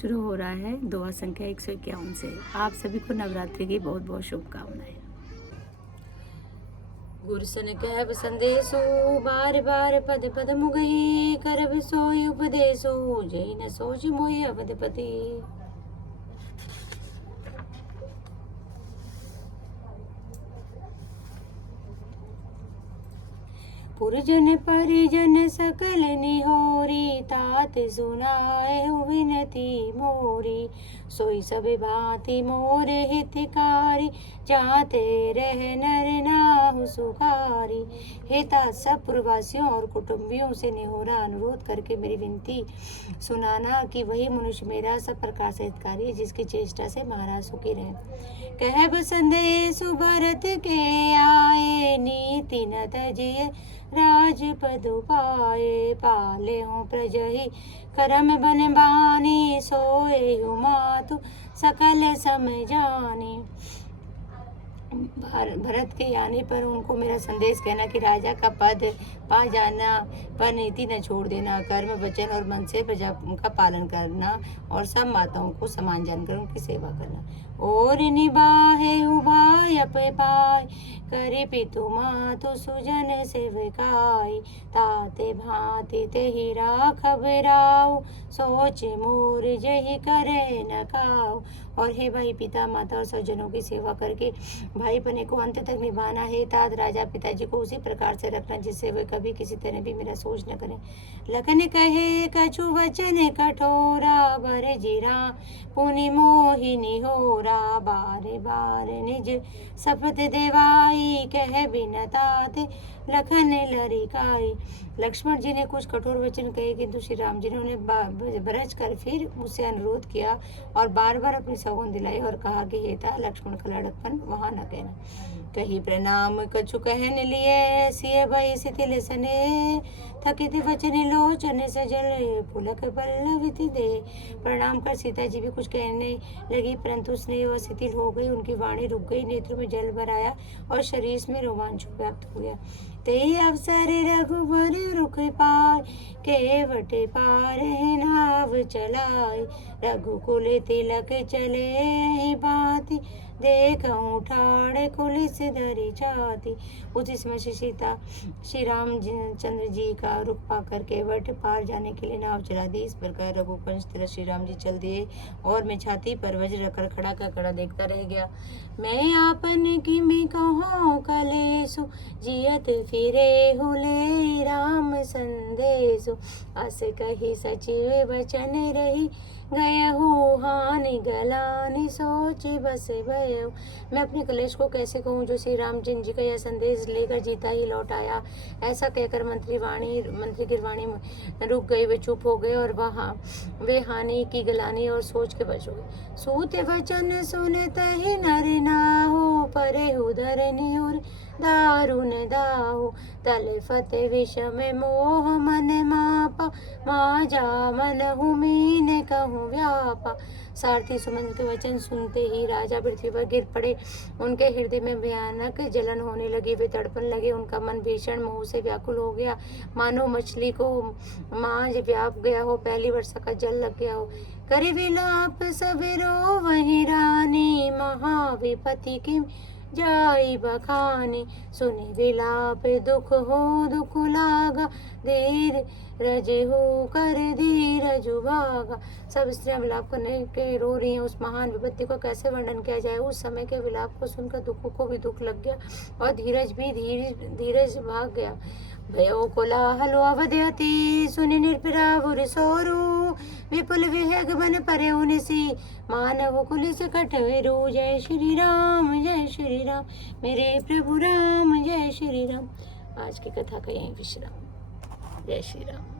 शुरू हो रहा है दुआ संख्या 151 से। आप सभी को नवरात्रि की बहुत बहुत शुभकामनाएं। गुरसन कहब संदेशो बार बार पद पद मुगही करब सोई उपदेशो जय न सोच मोहि अवधपति। पुरजन परिजन सकल निहोरी तात सुनाए विनती मोरी सोई सब भांति मोर हितकारी जाते रह नर नाहु सुखारी। हे तात सब प्रवासियों और कुटुंबियों से निहोरा अनुरोध करके मेरी विनती सुनाना कि वही मनुष्य मेरा सब प्रकार से हितकारी है जिसकी चेष्टा से महाराज सुखी रहे। कहब संदेश भरत के आए नीति न तजिए राजपद पाए पाले हो प्रजहि करम बन बानी सोए मातु सकल सम जानी। भरत के आने पर उनको मेरा संदेश कहना कि राजा का पद पा जाना पर नीति न छोड़ देना, कर्म वचन और मन से प्रजा का पालन करना और सब माताओं को समान जानकर उनकी सेवा करना। और निभाए उभाय पाय करे पितु मातु सुजन सेवकाई ताते भांति तेहि राखब राउ सोच मोर जहि करे न काऊ। और हे भाई पिता माता और स्वजनों की सेवा करके भाई पने को अंत तक निभाना है। तात राजा पिताजी को उसी प्रकार से रखना जिससे वे कभी किसी तरह भी मेरा सोच न करें। लखन कहे कछु वचन कठोरा बर जीरा पुनि मोहिनी होरा बारे बारे निज शपथ देवाई कह बिन तात लखन लरिकाई। लक्ष्मण जी ने कुछ कठोर वचन कहे किंतु श्री राम जी ने उन्हें बरज कर फिर उससे अनुरोध किया और बार बार अपनी सौगंध दिलाई और कहा कि हे तात लक्ष्मण का लड़कपन वहां न कहना। कही प्रणाम कछु कहन लिए सिय भई सिथिल सने थकित वचन लोचन सजल पुलक पल्लवित दे। प्रणाम कर सीता जी भी कुछ कहने लगी परंतु स्नेह व शिथिल हो गई, उनकी वाणी रुक गई, नेत्रों में जल भर आया और शरीर में रोमांच व्याप्त हो गया। ते अवसर रघुबर रुख पार केवट पार नाव चलाए रघुकुल तिलक चले बाती देखूं ठाड़ कुलिस धरी छाती। उस समय श्री राम चंद्र जी का रुख पाकर केवट पार जाने के लिए नाव चला दी। इस प्रकार रघुवंश तिलक श्री राम जी चल दिए और मैं छाती पर वज्र रखकर खड़ा का खड़ा देखता रह गया। मैं आपन की मैं कहूँ कलेसु जियत फिरे हुले राम संदेशु अस कही सचिव वचन रही गयहु हानि गलानि सोच बस भयउ। मैं अपने कलेश को कैसे कहूँ जो श्री रामचंद्र जी का यह संदेश लेकर जीता ही लौट आया। ऐसा कहकर मंत्री की वाणी रुक गई, वे चुप हो गए और वहाँ वे हानि की गलानी और सोच के बच गए। सूत वचन सुनत ही नर नाहु परे उदर निउर दारुण दाहु तले फते विषम मोह मन मापा माजा मन हुमीन कहूँ व्यापा। सारथी सुमंत के वचन सुनते ही राजा पृथ्वी पर गिर पड़े, उनके हृदय में भयानक जलन होने लगी, वे तड़पन लगे, उनका मन भीषण मोह से व्याकुल हो गया मानो मछली को मांझ व्याप गया हो, पहली वर्षा का जल लग गया हो। करे विलाप सबेरो वही रानी महाविपति की जाई बखानी सुने विलाप दुख हो दुख लागा धीर रज हो कर धीरज भागा। सब स्त्रियां विलाप करने के रो रही हैं। उस महान विपत्ति को कैसे वर्णन किया जाए। उस समय के विलाप को सुनकर दुख को भी दुख लग गया और धीरज भी धीरज भाग गया। भयो कोलाहल अवधयति सुनि निरपरावुर सोरु विपुल विहग बन परे उनसी मानव कुलिस कठवेरु। जय श्री राम मेरे प्रभु राम जय श्री राम। आज की कथा का यही विश्राम। जय श्री राम।